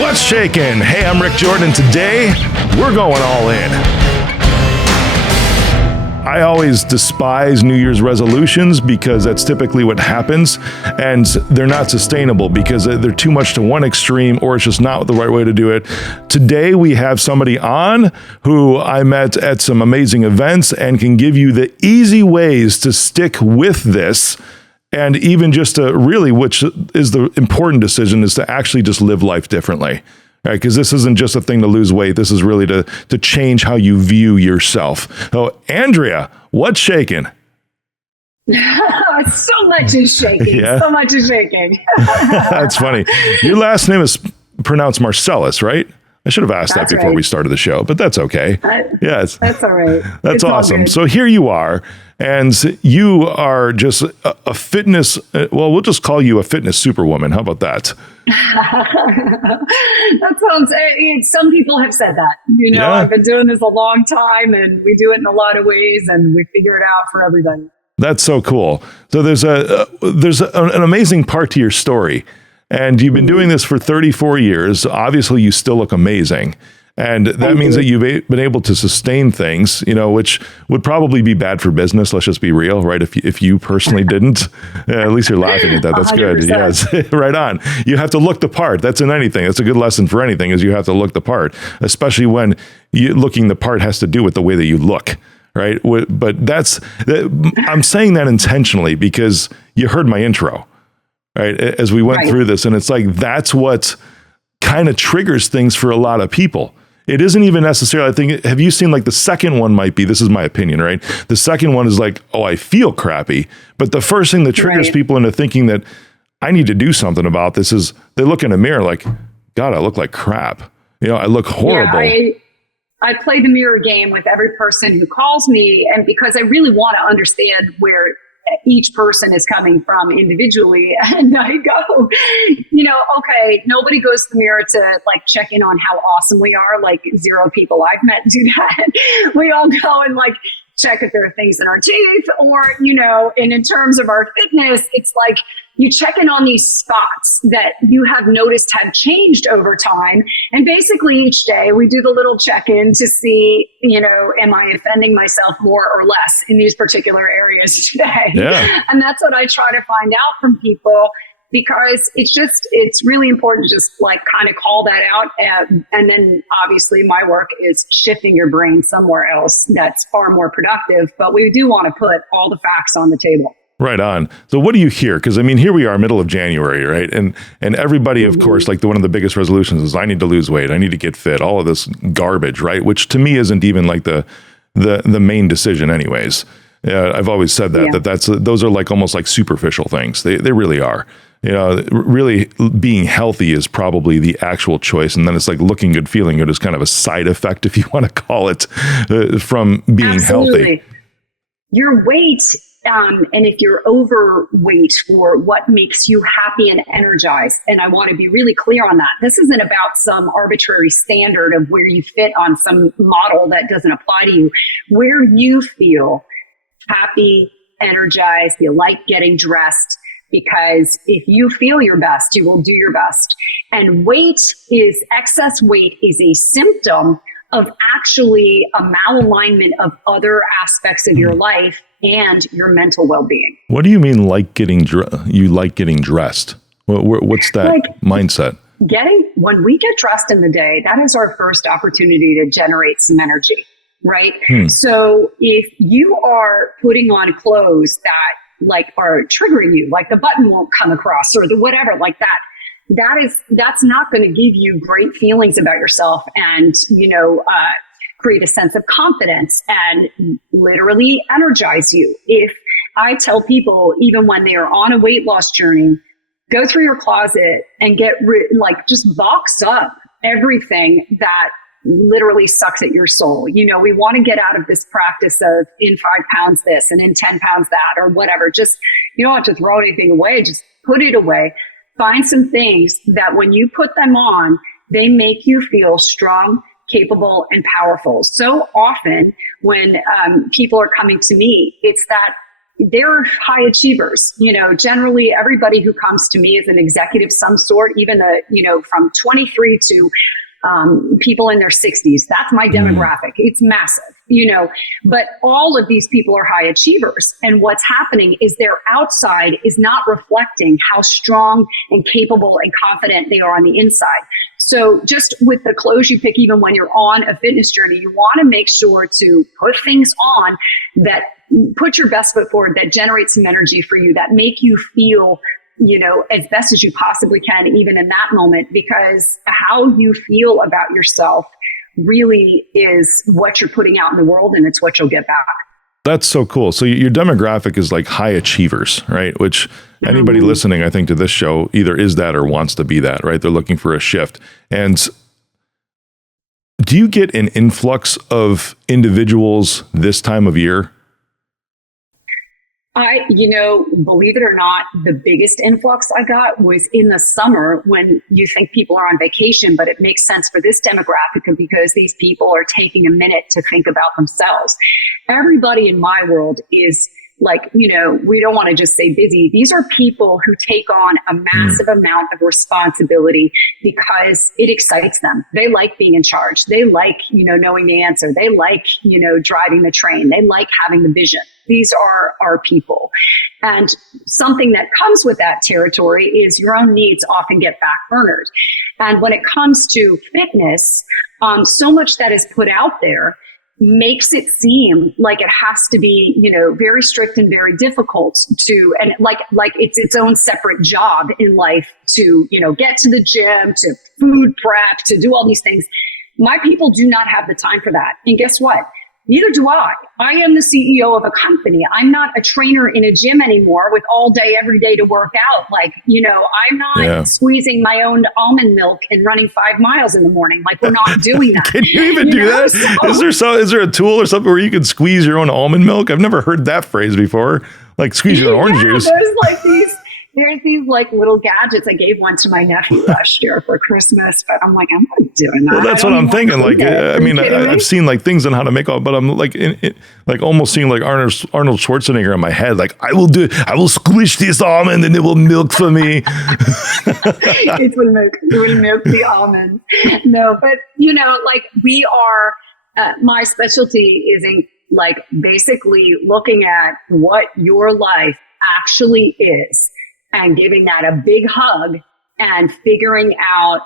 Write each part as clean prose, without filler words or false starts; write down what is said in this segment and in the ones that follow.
What's shaking? Hey, I'm Rick Jordan. Today, we're going all in. I always despise New Year's resolutions because that's typically what happens, and they're not sustainable because they're too much to one extreme, or it's just not the right way to do it. Today, we have somebody on who I met at some amazing events and can give you the easy ways to stick with this. And even just to really, which is the important decision, is to actually just live life differently. Right, because this isn't just a thing to lose weight. This is really to change how you view yourself. So, Andrea, what's shaking? So much is shaking. Yeah. So much is shaking. That's funny. Your last name is pronounced Marcellus, right? I should have asked that before we started the show, but that's okay. Yes. That's all right. That's awesome. So here you are, and you are just a fitness, well, we'll just call you a fitness superwoman. How about that? That sounds, some people have said that. I've been doing this a long time, and we do it in a lot of ways, and we figure it out for everybody. That's so cool. So there's an amazing part to your story. And you've been doing this for 34 years. Obviously, you still look amazing. And that means that you've been able to sustain things, which would probably be bad for business. Let's just be real, right? If you personally didn't, at least you're laughing at that. That's 100%. Good. Yes, right on. You have to look the part. That's in anything. That's a good lesson for anything, is you have to look the part, especially when looking the part has to do with the way that you look. Right. But I'm saying that intentionally because you heard my intro. Right, as we went through this, and it's like that's what kind of triggers things for a lot of people. It isn't even necessarily, I think, have you seen like the second one might be, this is my opinion, right? The second one is like, oh, I feel crappy. But the first thing that triggers people into thinking that I need to do something about this is they look in a mirror like, God, I look like crap. I look horrible. Yeah, I play the mirror game with every person who calls me, and because I really want to understand where each person is coming from individually. And I go, okay, nobody goes to the mirror to like check in on how awesome we are. Like 0 people I've met do that. We all go and like check if there are things in our teeth, or, and in terms of our fitness, it's like you check in on these spots that you have noticed have changed over time. And basically each day we do the little check-in to see, am I offending myself more or less in these particular areas today? Yeah. And that's what I try to find out from people, because it's really important to just like kind of call that out. And then obviously my work is shifting your brain somewhere else that's far more productive, but we do want to put all the facts on the table. Right on. So what do you hear? Because here we are, middle of January, right? And everybody, of course, like one of the biggest resolutions is I need to lose weight, I need to get fit, all of this garbage, right? Which to me isn't even like the main decision, anyways. I've always said that those are like almost like superficial things. They really are. Really being healthy is probably the actual choice, and then it's like looking good, feeling good is kind of a side effect, if you want to call it, from being healthy. Your weight. And if you're overweight for what makes you happy and energized, and I want to be really clear on that, this isn't about some arbitrary standard of where you fit on some model that doesn't apply to you. Where you feel happy, energized, you like getting dressed, because if you feel your best, you will do your best. And excess weight is a symptom of actually a malalignment of other aspects of your life and your mental well-being. What do you mean you like getting dressed? What's that mindset? When we get dressed in the day, that is our first opportunity to generate some energy, right? So if you are putting on clothes that like are triggering you, like the button won't come across or the whatever like that, that's not going to give you great feelings about yourself and, create a sense of confidence and literally energize you. If I tell people, even when they are on a weight loss journey, go through your closet and just box up everything that literally sucks at your soul. We want to get out of this practice of in 5 pounds this and in 10 pounds that or whatever. Just, you don't have to throw anything away. Just put it away. Find some things that when you put them on, they make you feel strong, capable, and powerful. So often when people are coming to me, it's that they're high achievers. Generally everybody who comes to me is an executive some sort, even from 23 to people in their 60s. That's my demographic. It's massive, but all of these people are high achievers. And what's happening is their outside is not reflecting how strong and capable and confident they are on the inside. So just with the clothes you pick, even when you're on a fitness journey, you want to make sure to put things on that put your best foot forward, that generate some energy for you, that make you feel as best as you possibly can, even in that moment, because how you feel about yourself really is what you're putting out in the world, and it's what you'll get back. That's so cool. So your demographic is like high achievers, right? Which anybody listening, I think, to this show either is that or wants to be that, right? They're looking for a shift. And do you get an influx of individuals this time of year? Believe it or not, the biggest influx I got was in the summer when you think people are on vacation, but it makes sense for this demographic because these people are taking a minute to think about themselves. Everybody in my world is like, we don't want to just say busy. These are people who take on a massive amount of responsibility because it excites them. They like being in charge. They like, knowing the answer. They like, driving the train. They like having the vision. These are our people. And something that comes with that territory is your own needs often get backburnered. And when it comes to fitness, so much that is put out there makes it seem like it has to be, very strict and very difficult to, and like it's its own separate job in life to, get to the gym, to food prep, to do all these things. My people do not have the time for that. And guess what? Neither do I. I am the CEO of a company. I'm not a trainer in a gym anymore with all day, every day to work out. I'm not squeezing my own almond milk and running 5 miles in the morning. Like, we're not doing that. Can you even do that? So, is there a tool or something where you can squeeze your own almond milk? I've never heard that phrase before. Like squeeze your own orange juice. There's these like little gadgets. I gave one to my nephew last year for Christmas, but I'm like, I'm not doing that. Well, that's what I'm thinking. Like, I've seen like things on how to make all, but I'm like, like almost seeing like Arnold Schwarzenegger in my head. Like, I will squish this almond and it will milk for me. It will milk the almond. No, but we are, my specialty is in like basically looking at what your life actually is and giving that a big hug and figuring out,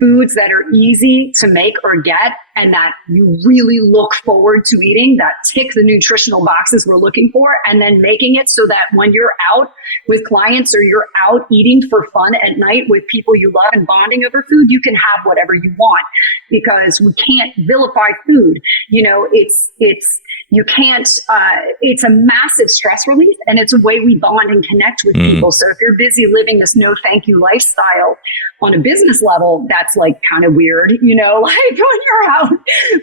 foods that are easy to make or get and that you really look forward to eating, that tick the nutritional boxes we're looking for, and then making it so that when you're out with clients or you're out eating for fun at night with people you love and bonding over food, you can have whatever you want, because we can't vilify food. You can't, it's a massive stress relief, and it's a way we bond and connect with people. So if you're busy living this no thank you lifestyle on a business level, that's like kind of weird, like when you're out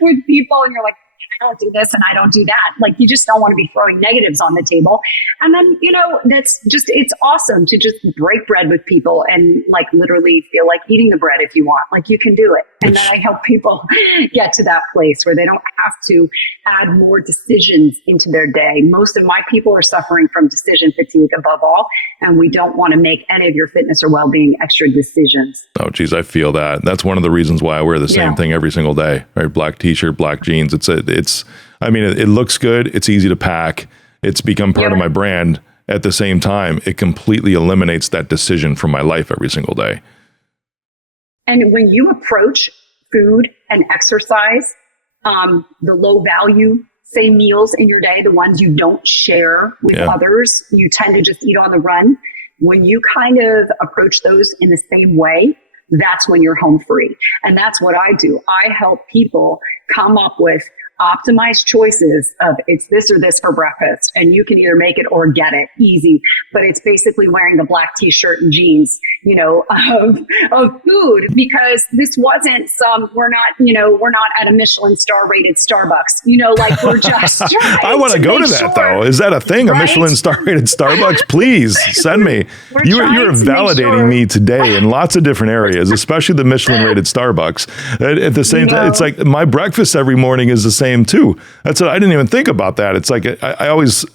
with people and you're like, I don't do this and I don't do that. Like, you just don't want to be throwing negatives on the table. And then, that's just, it's awesome to just break bread with people and like literally feel like eating the bread if you want. Like, you can do it. And then I help people get to that place where they don't have to add more decisions into their day. Most of my people are suffering from decision fatigue above all. And we don't want to make any of your fitness or well-being extra decisions. Oh, geez, I feel that. That's one of the reasons why I wear the same thing every single day, right? Black t-shirt, black jeans. It looks good. It's easy to pack. It's become part of my brand. At the same time, it completely eliminates that decision from my life every single day. And when you approach food and exercise, the low value, say, meals in your day, the ones you don't share with others, you tend to just eat on the run. When you kind of approach those in the same way, that's when you're home free. And that's what I do. I help people come up with optimized choices of it's this or this for breakfast, and you can either make it or get it easy. But it's basically wearing the black t-shirt and jeans, of food, because this wasn't we're not at a Michelin star rated Starbucks, we're just I want to go to that though. Is that a thing? Right? A Michelin star rated Starbucks? Please send me. You're validating me today in lots of different areas, especially the Michelin rated Starbucks. At the same time, it's like my breakfast every morning is the same too. That's what I didn't even think about that. It's like I always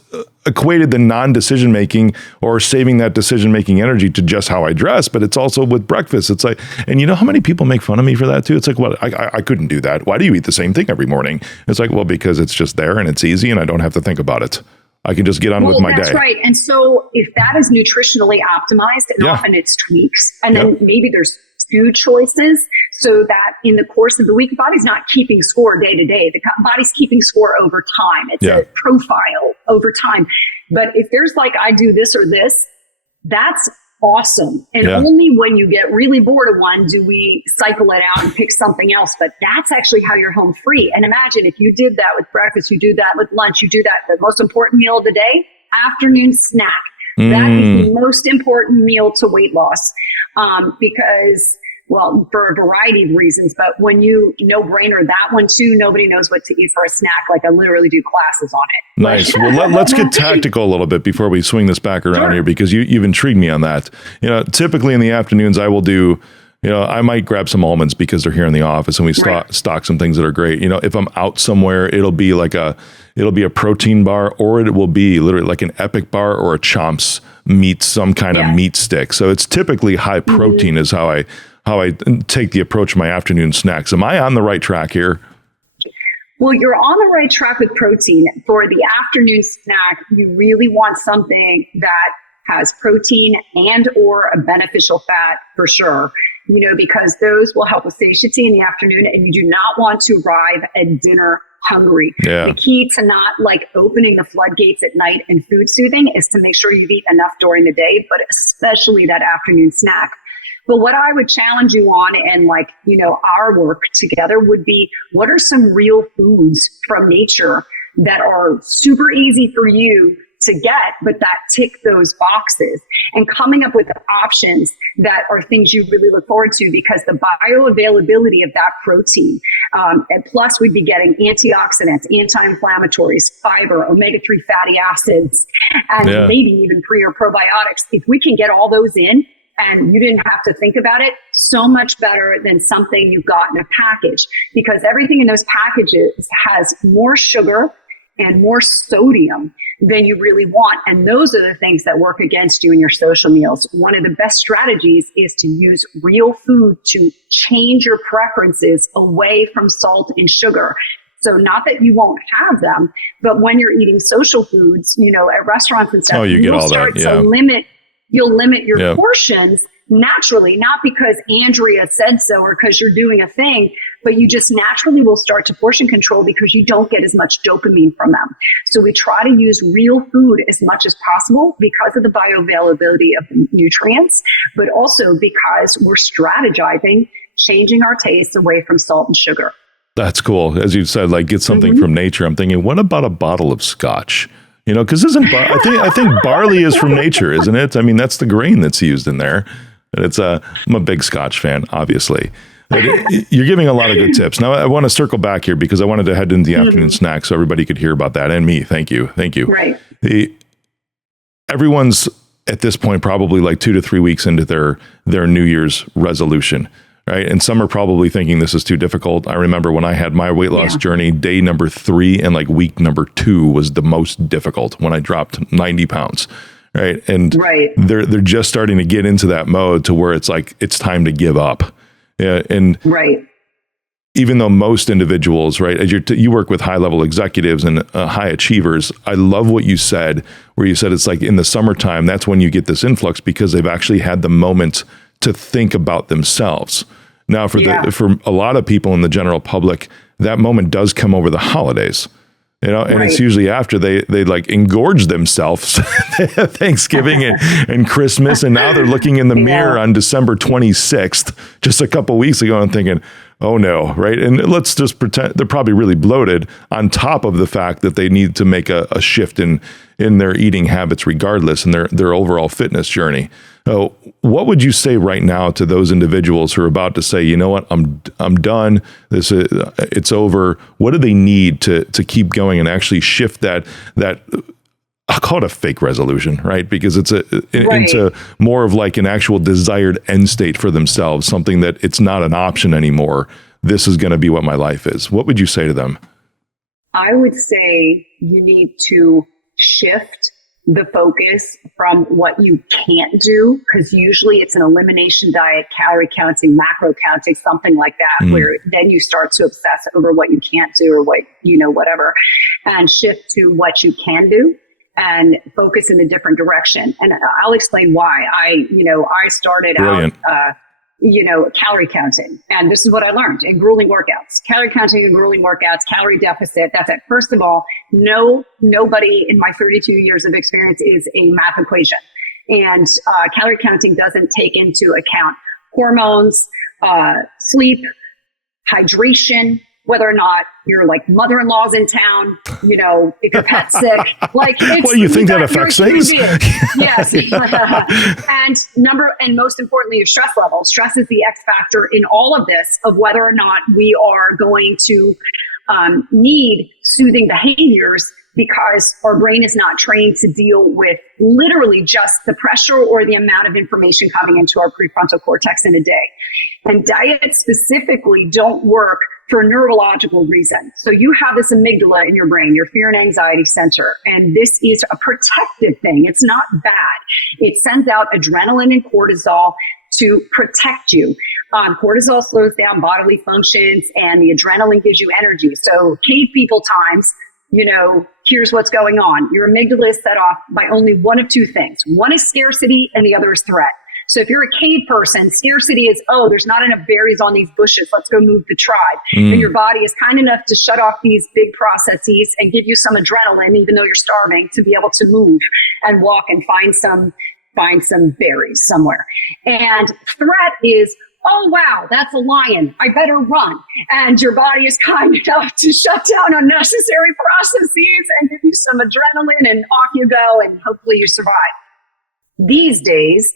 equated the non-decision making or saving that decision making energy to just how I dress, but it's also with breakfast. It's like, and you know how many people make fun of me for that too? It's like, well, I couldn't do that. Why do you eat the same thing every morning? It's like, well, because it's just there and it's easy and I don't have to think about it. I can just get on with my day. That's right. And so if that is nutritionally optimized, and often it's tweaks, and then maybe there's food choices, so that in the course of the week, the body's not keeping score day to day. The body's keeping score over time. It's a profile over time. But if there's like, I do this or this, that's awesome. And only when you get really bored of one do we cycle it out and pick something else. But that's actually how you're home free. And imagine if you did that with breakfast, you do that with lunch, you do that, the most important meal of the day, afternoon snack. That is the most important meal to weight loss, because, well, for a variety of reasons, but when you no-brainer that one too, nobody knows what to eat for a snack. Like I literally do classes on it. Nice. Well, let's get tactical a little bit before we swing this back around here, because you've intrigued me on that. You know, typically in the afternoons, I will do, you know, I might grab some almonds because they're here in the office and we stock some things that are great. You know, if I'm out somewhere, it'll be a protein bar, or it will be literally like an Epic bar or a Chomps meat, some kind of meat stick. So it's typically high protein is how I take the approach to my afternoon snacks. Am I on the right track here? Well, you're on the right track with protein. For the afternoon snack, you really want something that has protein and or a beneficial fat for sure. You know, because those will help with satiety in the afternoon, and you do not want to arrive at dinner hungry. The key to not like opening the floodgates at night and food soothing is to make sure you've eaten enough during the day, but especially that afternoon snack. But what I would challenge you on, and like, you know, our work together would be, what are some real foods from nature that are super easy for you to get, but that tick those boxes, and coming up with options that are things you really look forward to, because the bioavailability of that protein, and plus we'd be getting antioxidants, anti-inflammatories, fiber, omega-3 fatty acids, and maybe even pre or probiotics. If we can get all those in, and you didn't have to think about it, so much better than something you got in a package, because everything in those packages has more sugar and more sodium than you really want. And those are the things that work against you in your social meals. One of the best strategies is to use real food to change your preferences away from salt and sugar. So not that you won't have them, but when you're eating social foods, you know, at restaurants and stuff, you'll start to limit your portions naturally, not because Andrea said so or because you're doing a thing, but you just naturally will start to portion control because you don't get as much dopamine from them. So we try to use real food as much as possible because of the bioavailability of nutrients, but also because we're strategizing, changing our tastes away from salt and sugar. That's cool. As you said, like get something from nature. I'm thinking, what about a bottle of scotch? You know, because I think barley is from nature, isn't it? I mean, that's the grain that's used in there. And I'm a big Scotch fan, obviously. But you're giving a lot of good tips. Now, I want to circle back here because I wanted to head into the afternoon snack so everybody could hear about that, and me. Thank you. Right. Everyone's at this point probably like 2 to 3 weeks into their New Year's resolution, right? And some are probably thinking this is too difficult. I remember when I had my weight loss journey, day number 3 and like week number 2 was the most difficult when I dropped 90 pounds. Right. And they're just starting to get into that mode to where it's like, it's time to give up. And even though most individuals, right, as you work with high level executives and high achievers, I love what you said, where you said it's like in the summertime, that's when you get this influx because they've actually had the moment to think about themselves. Now, for a lot of people in the general public, that moment does come over the holidays. You know, and it's usually after they like engorge themselves Thanksgiving and Christmas. And now they're looking in the mirror on December 26th, just a couple of weeks ago, and thinking, oh no, right? And let's just pretend they're probably really bloated on top of the fact that they need to make a shift in their eating habits regardless and their overall fitness journey. So what would you say right now to those individuals who are about to say, you know what, I'm done. It's over. What do they need to keep going and actually shift that I'll call it a fake resolution, right? Because it's into more of like an actual desired end state for themselves, something that it's not an option anymore. This is going to be what my life is. What would you say to them? I would say you need to shift the focus from what you can't do, because usually it's an elimination diet, calorie counting, macro counting, something like that, where then you start to obsess over what you can't do or what, whatever, and shift to what you can do and focus in a different direction. And I'll explain why. I started Brilliant. out, calorie counting. And this is what I learned in grueling workouts, calorie counting and grueling workouts, calorie deficit. That's it. First of all, nobody in my 32 years of experience is a math equation. And calorie counting doesn't take into account hormones, sleep, hydration, whether or not your mother-in-law's in town, if your pet's sick, well, you think that affects things? Yes. and most importantly, your stress level. Stress is the X factor in all of this, of whether or not we are going to need soothing behaviors, because our brain is not trained to deal with literally just the pressure or the amount of information coming into our prefrontal cortex in a day. And diets specifically don't work for a neurological reason. So you have this amygdala in your brain, your fear and anxiety center, and this is a protective thing. It's not bad. It sends out adrenaline and cortisol to protect you. Cortisol slows down bodily functions, and the adrenaline gives you energy. So cave people times, here's what's going on. Your amygdala is set off by only one of two things. One is scarcity and the other is threat. So if you're a cave person, scarcity is, there's not enough berries on these bushes, let's go move the tribe. And your body is kind enough to shut off these big processes and give you some adrenaline, even though you're starving, to be able to move and walk and find some berries somewhere. And threat is, oh, wow, that's a lion, I better run. And your body is kind enough to shut down unnecessary processes and give you some adrenaline, and off you go, and hopefully you survive. These days,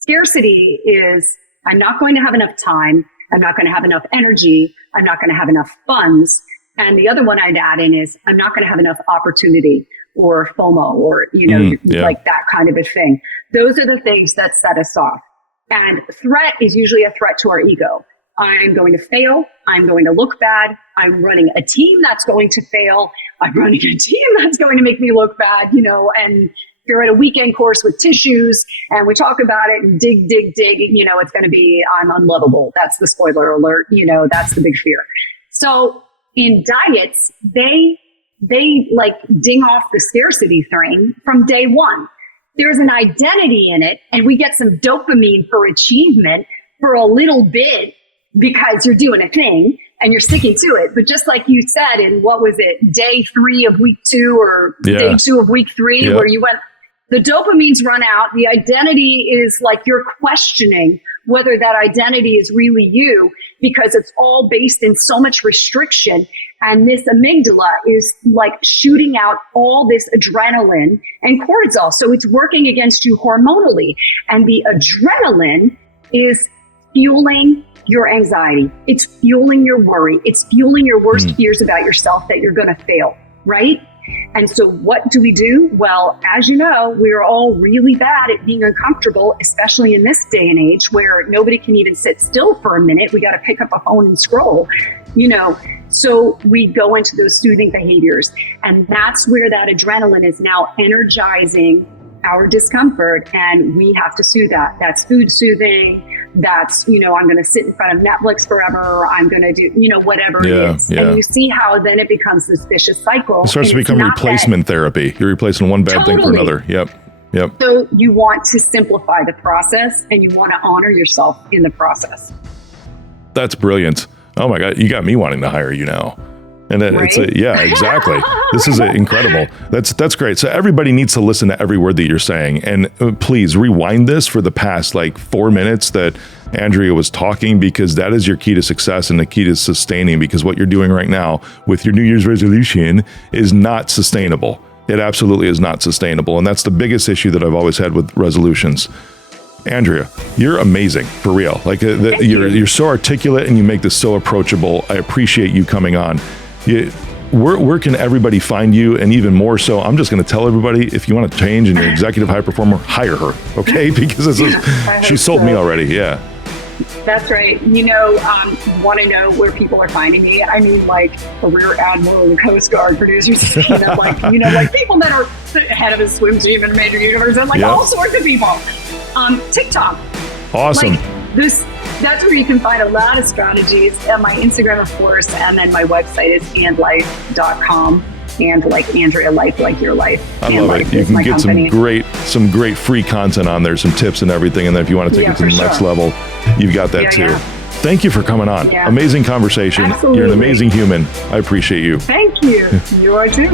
scarcity is, I'm not going to have enough time, I'm not going to have enough energy, I'm not going to have enough funds. And the other one I'd add in is, I'm not going to have enough opportunity or FOMO or, like that kind of a thing. Those are the things that set us off. And threat is usually a threat to our ego. I'm going to fail. I'm going to look bad. I'm running a team that's going to fail. I'm running a team that's going to make me look bad, and if you're at a weekend course with tissues and we talk about it and dig, it's going to be, I'm unlovable. That's the spoiler alert. That's the big fear. So in diets, they ding off the scarcity thing from day one. There's an identity in it, and we get some dopamine for achievement for a little bit because you're doing a thing and you're sticking to it. But just like you said, in what was it, day 3 of week 2 or day 2 of week 3, where you went, the dopamines run out. The identity is like you're questioning whether that identity is really you, because it's all based in so much restriction. And this amygdala is like shooting out all this adrenaline and cortisol. So it's working against you hormonally. And the adrenaline is fueling your anxiety. It's fueling your worry. It's fueling your worst fears about yourself, that you're going to fail, right? And so what do we do? Well, as you know, we're all really bad at being uncomfortable, especially in this day and age where nobody can even sit still for a minute. We got to pick up a phone and scroll, So we go into those soothing behaviors. And that's where that adrenaline is now energizing our discomfort, and we have to soothe that. That's food soothing. That's, I'm going to sit in front of Netflix forever. I'm going to do, whatever it is. And you see how then it becomes this vicious cycle. It starts to become replacement therapy. You're replacing one bad thing for another. Yep. So you want to simplify the process, and you want to honor yourself in the process. That's brilliant. Oh my God, you got me wanting to hire you now. And then right? Exactly. This is incredible. That's great. So everybody needs to listen to every word that you're saying. And please rewind this for the past 4 minutes that Andrea was talking, because that is your key to success and the key to sustaining, because what you're doing right now with your New Year's resolution is not sustainable. It absolutely is not sustainable. And that's the biggest issue that I've always had with resolutions. Andrea, you're amazing, for real. You're so articulate, and you make this so approachable. I appreciate you coming on. Where can everybody find you? And even more so, I'm just going to tell everybody, if you want to change and you're an executive high performer, hire her, okay? Because she sold me already, yeah. That's right. Want to know where people are finding me? I mean, like a rear admiral of the Coast Guard, producers, like people that are head of a swim team in a major universe, and like all sorts of people. TikTok. Awesome. Like that's where you can find a lot of strategies. And my Instagram, of course, and then my website is andlife.com. And like Andrea Life, like your life. I love it. You can get some great free content on there, some tips and everything. And then if you want to take it to the next level, you've got that too. Yeah. Thank you for coming on. Yeah. Amazing conversation. Absolutely. You're an amazing human. I appreciate you. Thank you. You are too.